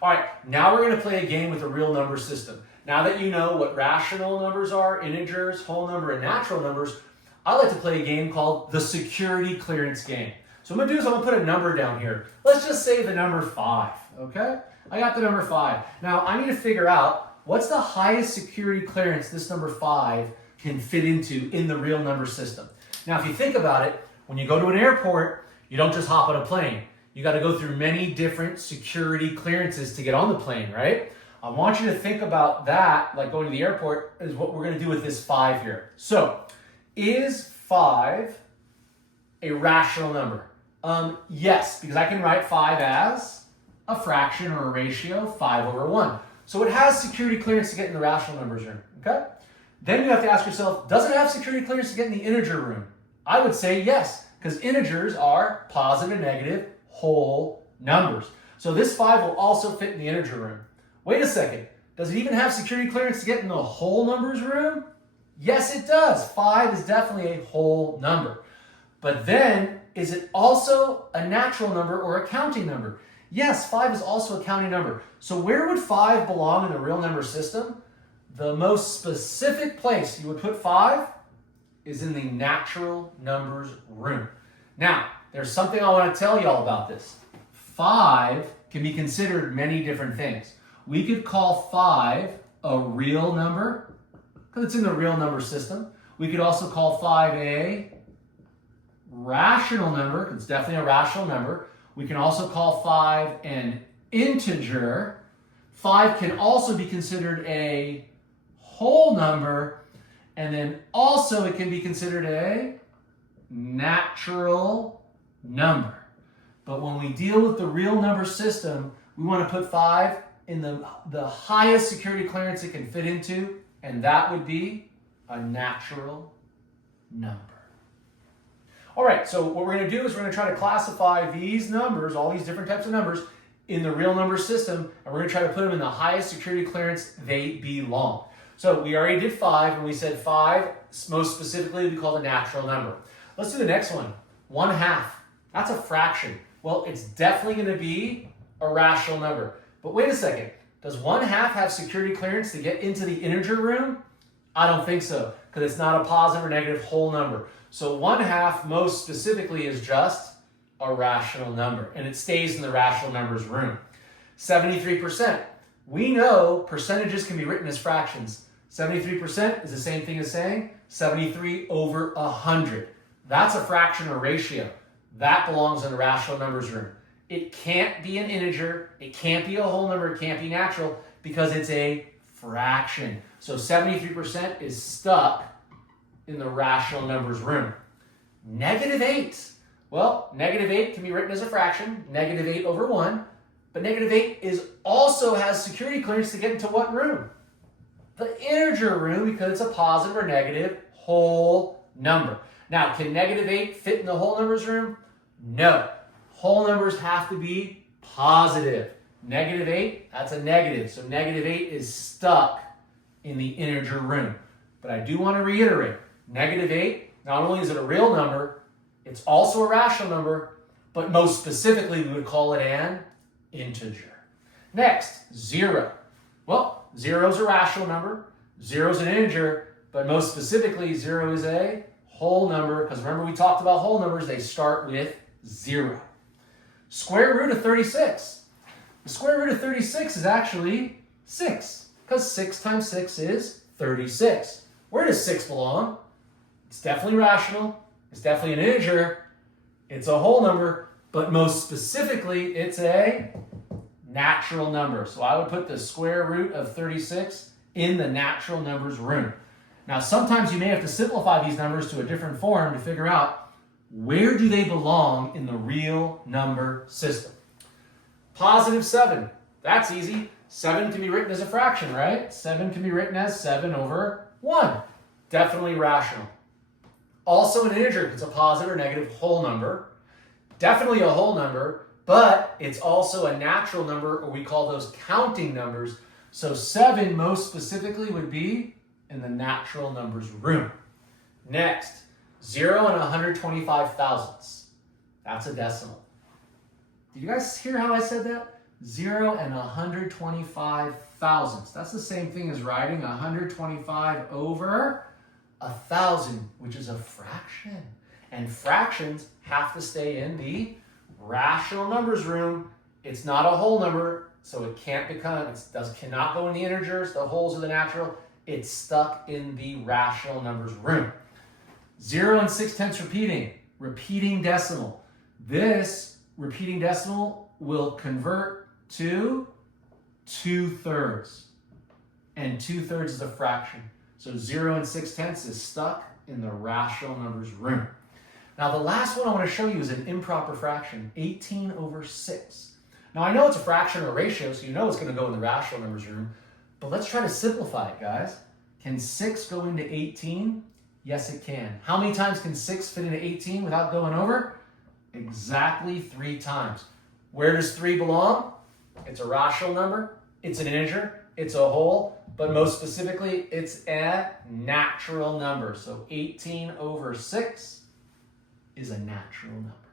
All right, now we're going to play a game with a real number system. Now that you know what rational numbers are, integers, whole number, and natural numbers, I like to play a game called the security clearance game. So what I'm going to do is I'm going to put a number down here. Let's just say the number 5, okay? I got the number 5. Now I need to figure out what's the highest security clearance this number 5 can fit into in the real number system. Now if you think about it, when you go to an airport, you don't just hop on a plane. You got to go through many different security clearances to get on the plane, right? I want you to think about that, like going to the airport, is what we're going to do with this 5 here. So, is 5 a rational number? Yes, because I can write 5 as a fraction or a ratio, 5/1. So it has security clearance to get in the rational numbers room, okay? Then you have to ask yourself, does it have security clearance to get in the integer room? I would say yes, because integers are positive and negative whole numbers. So this 5 will also fit in the integer room. Wait a second, does it even have security clearance to get in the whole numbers room? Yes, it does. 5 is definitely a whole number. But then, is it also a natural number or a counting number? Yes, 5 is also a counting number. So where would 5 belong in the real number system? The most specific place you would put 5 is in the natural numbers room. Now, there's something I want to tell you all about this. 5 can be considered many different things. We could call 5 a real number, because it's in the real number system. We could also call 5 a rational number, because it's definitely a rational number. We can also call 5 an integer. 5 can also be considered a whole number, and then also it can be considered a natural number. But when we deal with the real number system, we want to put 5 in the highest security clearance it can fit into, and that would be a natural number. All right, so what we're going to do is we're going to try to classify these numbers, all these different types of numbers, in the real number system, and we're going to try to put them in the highest security clearance they belong. So we already did 5, and we said 5, most specifically, we call a natural number. Let's do the next one, 1/2. That's a fraction. Well, it's definitely going to be a rational number. But wait a second, does 1/2 have security clearance to get into the integer room? I don't think so, because it's not a positive or negative whole number. So 1/2 most specifically is just a rational number, and it stays in the rational numbers room. 73%. We know percentages can be written as fractions. 73% is the same thing as saying 73/100. That's a fraction or ratio. That belongs in the rational numbers room. It can't be an integer, it can't be a whole number, it can't be natural, because it's a fraction. So 73% is stuck in the rational numbers room. -8. Well, -8 can be written as a fraction, -8/1, but -8 also has security clearance to get into what room? The integer room, because it's a positive or negative whole number. Now, can -8 fit in the whole numbers room? No. Whole numbers have to be positive. -8, that's a negative. So -8 is stuck in the integer room. But I do want to reiterate, -8, not only is it a real number, it's also a rational number, but most specifically, we would call it an integer. Next, 0. Well, 0 is a rational number, 0 is an integer, but most specifically, 0 is a whole number, because remember we talked about whole numbers, they start with 0. Square root of 36. The square root of 36 is actually 6, because 6 times 6 is 36. Where does 6 belong? It's definitely rational, it's definitely an integer, it's a whole number, but most specifically, it's a natural number. So I would put the square root of 36 in the natural numbers room. Now, sometimes you may have to simplify these numbers to a different form to figure out where do they belong in the real number system. +7, that's easy. 7 can be written as a fraction, right? 7 can be written as 7/1. Definitely rational. Also an integer, it's a positive or negative whole number. Definitely a whole number, but it's also a natural number, or we call those counting numbers. So 7 most specifically would be in the natural numbers room. Next, 0 and 125 thousandths. That's a decimal. Did you guys hear how I said that? 0 and 125 thousandths. That's the same thing as writing 125 over 1,000, which is a fraction. And fractions have to stay in the rational numbers room. It's not a whole number, so it can't become, cannot go in the integers, the wholes, or the natural. It's stuck in the rational numbers room. 0 and 6/10 repeating decimal. This repeating decimal will convert to 2/3. And 2/3 is a fraction. So 0 and 6/10 is stuck in the rational numbers room. Now the last one I want to show you is an improper fraction, 18 over 6. Now I know it's a fraction or a ratio, so you know it's going to go in the rational numbers room, but let's try to simplify it, guys. Can 6 go into 18? Yes, it can. How many times can 6 fit into 18 without going over? Exactly 3 times. Where does 3 belong? It's a rational number, it's an integer, it's a whole, but most specifically, it's a natural number. So 18 over 6 is a natural number.